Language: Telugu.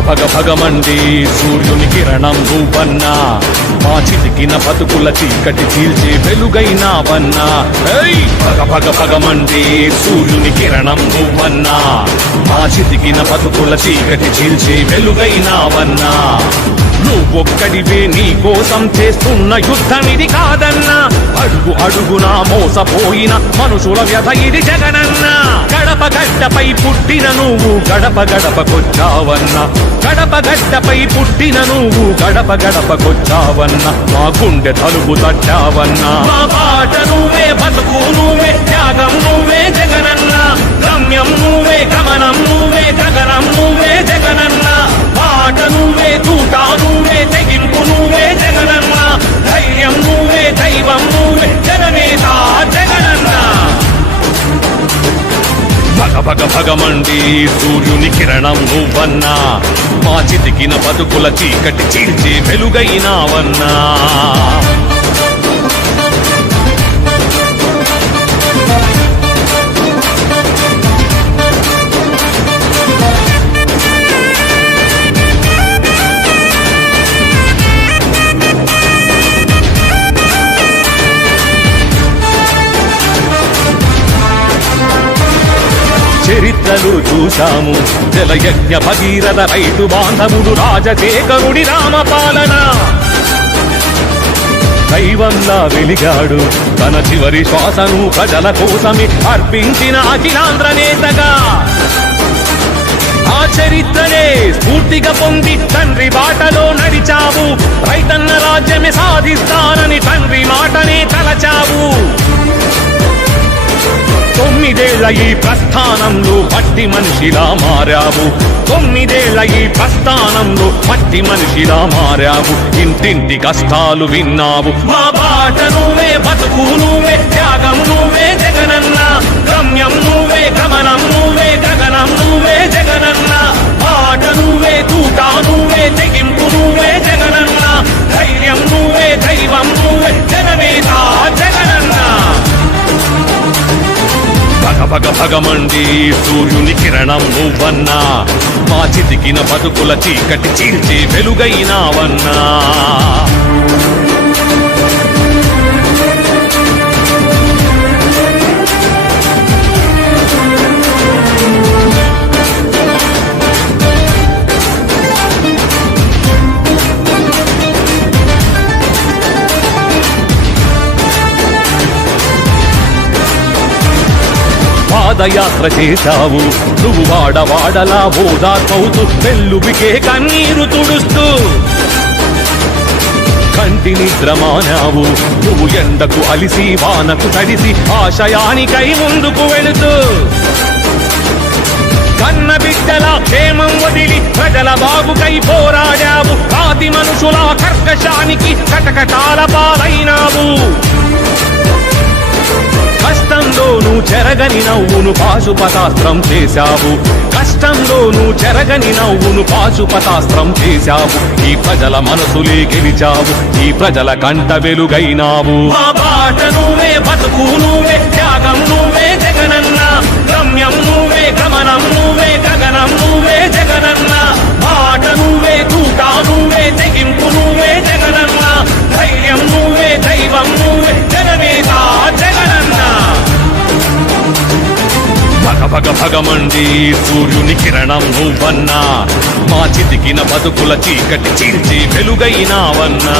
భగ భగమండి సూర్యుని కిరణం నువ్వన్నా మా చితికిన బతుకుల చీకటి చీల్చే వెలుగైనావన్నా ఏయ్! భగ భగ భగమండి సూర్యుని కిరణం నువ్వన్నా మా చితికిన బతుకుల చీకటి చీల్చే వెలుగైనావన్నా నువ్వొక్కడివే నీ కోసం చేస్తున్న యుద్ధం ఇది కాదన్నా. అడుగు అడుగునా మోసపోయిన మనుషుల వ్యధ ఇది జగనన్న. గడప గడ్డపై పుట్టిన నువ్వు గడప గడపకొచ్చావన్నా. గడప గడ్డపై పుట్టిన నువ్వు గడప గడపకొచ్చావన్నా. మా గుండె తలుపు తట్టావన్నా. మా పాట నువ్వే బతుకు నువ్వే త్యాగం నువ్వే జగనన్న. గమ్యం నువ్వే భగ సూర్యుని కిరణం నువ్వన్నా మా చితికిన బతుకుల చీకటి చీల్చి వెలుగైనావన్నా. చరిత్రలు చూశాము. జలయజ్ఞ భగీరథ రైతు బాంధవుడు రాజశేఖరుడి రామపాలన దైవంలా వెలిగాడు. తన చివరి శ్వాసను ప్రజల కోసమే అర్పించిన అఖిలాంధ్ర నేతగా. ఆ చరిత్రనే స్ఫూర్తిగా పొంది తండ్రి బాటలో నడిచావు. రైతన్న రాజ్యమే సాధిస్తానని తండ్రి మాటనే తలచావు. తొమ్మిదేళ్ళ ఈ ప్రస్థానంలో పట్టి మనిషిలా మారావు. తొమ్మిదేళ్ళ ఈ ప్రస్థానంలో పట్టి మనిషిలా మారావు. ఇంటింటి కష్టాలు విన్నావు. మా బాట నువ్వే బతుకు నువ్వే త్యాగం నువ్వే భగ భగమండి సూర్యుని కిరణం నువ్వన్నా మా చితికిన బతుకుల చీకటి చీల్చి వెలుగైనావన్నా. పాదయాత్ర చేశావు నువ్వు వాడవాడలా ఓదార్పవుతూ వెల్లువికే కన్నీరు తుడుస్తూ. కంటి నిద్ర మానావు. నువ్వు ఎండకు అలిసి వానకు తడిసి ఆశయానికై ముందుకు వెళుతూ. కన్న బిడ్డల క్షేమం వదిలి ప్రజల బాగుకై పోరాడావు. ఆది మనుషుల కర్కశానికి కటకటాల పాలైనావు. కష్టంలోనూ చెరగని నవ్వును పాశుపతాస్త్రం చేశావు. కష్టంలోనూ చెరగని నవ్వును పాశుపతాస్త్రం చేశావు. ఈ ప్రజల మనసులే గెలిచావు ఈ ప్రజల కంట వెలుగైనావు. మా బాట నువ్వే బతుకు నువ్వే త్యాగం నువ్వే జగనన్న గమ్యం నువ్వే గమనం భగ భగమండి సూర్యుని కిరణం నువ్వన్నా. మా చితికిన బతుకుల చీకటి చీల్చి వెలుగైనావన్నా.